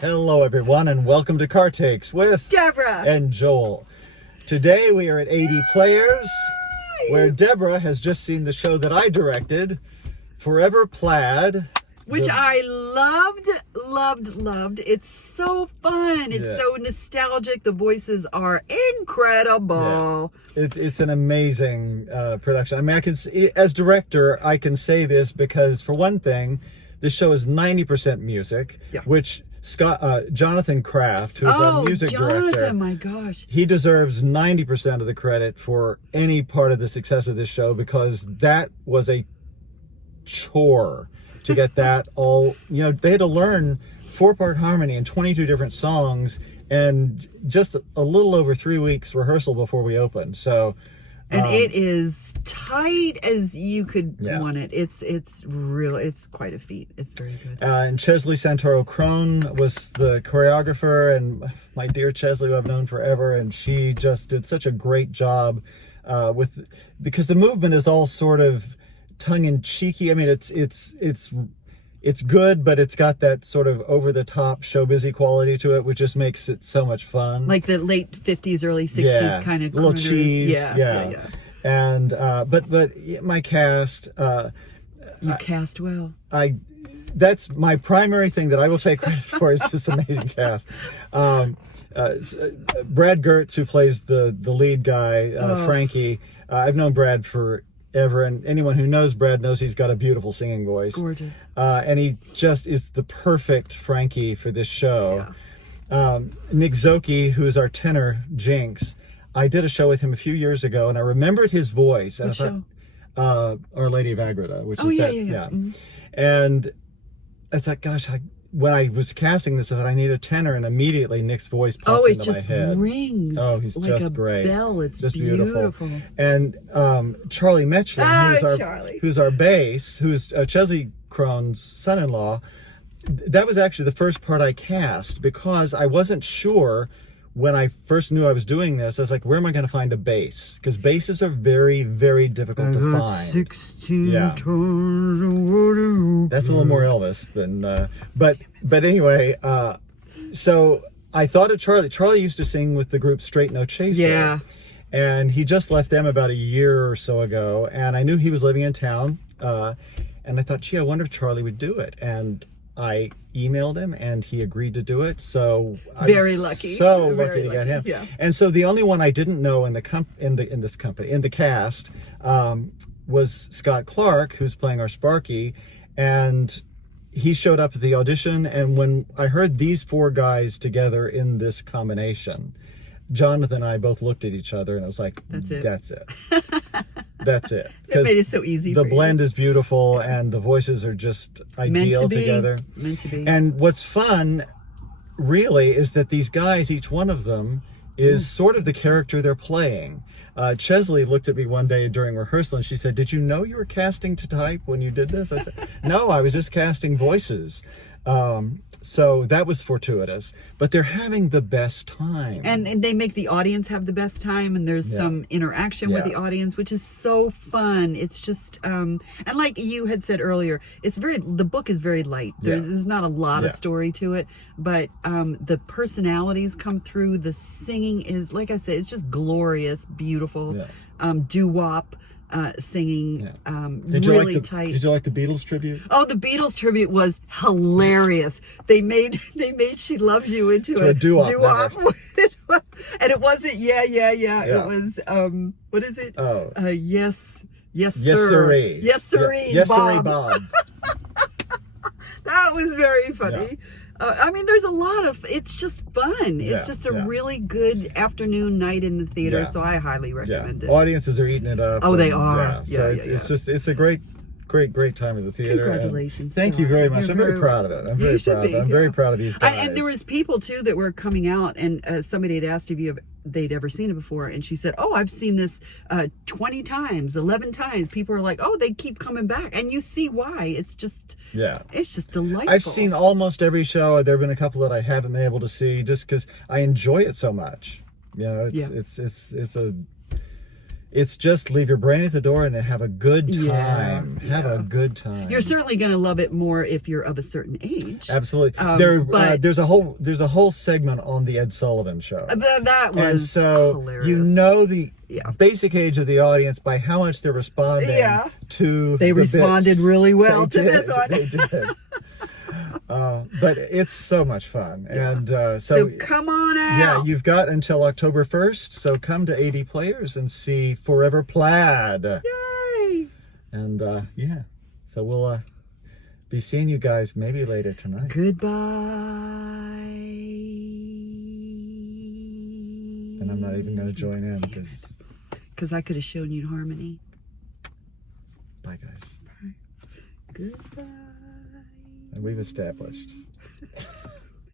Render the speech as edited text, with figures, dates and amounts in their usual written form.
Hello, everyone, and welcome to Car Takes with Deborah and Joel. Today we are at 80 Players, where Deborah has just seen the show that I directed, Forever Plaid. which I loved. It's so fun. It's so nostalgic. The voices are incredible. Yeah. It's an amazing production. I mean, as director, I can say this because, for one thing, this show is 90% music, which Jonathan Kraft, who's our music director, my gosh, he deserves 90% of the credit for any part of the success of this show, because that was a chore to get that all. They had to learn 4-part harmony and 22 different songs, and just a little over 3 weeks rehearsal before we opened. So, and it is tight as you could want it. It's quite a feat. It's very good. And Chesley Santoro Crone was the choreographer, and my dear Chesley, who I've known forever, and she just did such a great job because the movement is all sort of tongue-in-cheeky. I mean, it's good, but it's got that sort of over-the-top showbizy quality to it, which just makes it so much fun. Like the late 50s, early 60s kind of little cheese. Yeah. And but my cast. You cast well. That's my primary thing that I will take credit for, is this amazing cast. Brad Gertz, who plays the lead guy, Frankie. I've known Brad forever, and anyone who knows Brad knows he's got a beautiful singing voice. Gorgeous. And he just is the perfect Frankie for this show. Nick Zoki, who is our tenor, Jinx. I did a show with him a few years ago, and I remembered his voice. What show? Our Lady of Agreda, which is yeah. Mm-hmm. And it's like, gosh, when I was casting this, I thought I need a tenor, and immediately Nick's voice popped into my head. Oh, it just rings. Oh, he's like just a great. Bell. It's just beautiful. And Charlie Metchlin, who's our bass, who's Chesley Crone's son-in-law. That was actually the first part I cast, because I wasn't sure. When I first knew I was doing this, I was like, where am I going to find a bass? Because basses are very, very difficult to find. 16 That's a little more Elvis than... But anyway, so I thought of Charlie. Charlie used to sing with the group Straight No Chaser. Yeah. And he just left them about a year or so ago. And I knew he was living in town. And I thought, gee, I wonder if Charlie would do it. And I emailed him, and he agreed to do it. So I was very lucky to get him. Yeah. And so the only one I didn't know in the cast was Scott Clark, who's playing our Sparky, and he showed up at the audition. And when I heard these 4 guys together in this combination, Jonathan and I both looked at each other, and it was like, That's it. That's it. It made it so easy. The blend is beautiful, and the voices are just ideal together. Meant to be. And what's fun, really, is that these guys, each one of them, is sort of the character they're playing. Chesley looked at me one day during rehearsal, and she said, "Did you know you were casting to type when you did this?" I said, "No, I was just casting voices." So that was fortuitous, but they're having the best time. And they make the audience have the best time, and there's some interaction with the audience, which is so fun. It's just, and like you had said earlier, the book is very light. There's not a lot of story to it, but the personalities come through. The singing is, like I said, it's just glorious, beautiful, doo-wop. Singing really tight. Did you like the Beatles tribute? Oh, the Beatles tribute was hilarious. They made "She Loves You" into a doo-wop. And it wasn't it was what is it? Yes sirree. Yes sirree, Bob. That was very funny. I mean, there's a lot of, it's just fun. It's just a really good afternoon night in the theater, so I highly recommend it. Audiences are eating it up. Oh, they are. It's a great time at the theater. Congratulations. Thank you very much. I'm very proud of it. I'm very proud of it. I'm very proud of these guys. And there was people, too, that were coming out, and somebody had asked if they'd ever seen it before, and she said, "Oh, I've seen this 20 times, 11 times." People are like, "Oh, they keep coming back," and you see why. It's just delightful. I've seen almost every show. There have been a couple that I haven't been able to see just because I enjoy it so much. It's it's just leave your brain at the door and have a good time. Yeah, Have a good time. You're certainly going to love it more if you're of a certain age. Absolutely. But there's a whole segment on the Ed Sullivan Show. That was And so hilarious. you know the basic age of the audience by how much they're responding to They responded bits. really well They to did. this one. They did. But it's so much fun. And So come on out. yeah, you've got until October 1st. So come to 80 Players and see Forever Plaid. Yay! And yeah, so we'll be seeing you guys maybe later tonight. Goodbye. And I'm not even going to join in because I could have shown you harmony. bye, guys. Goodbye. And we've established.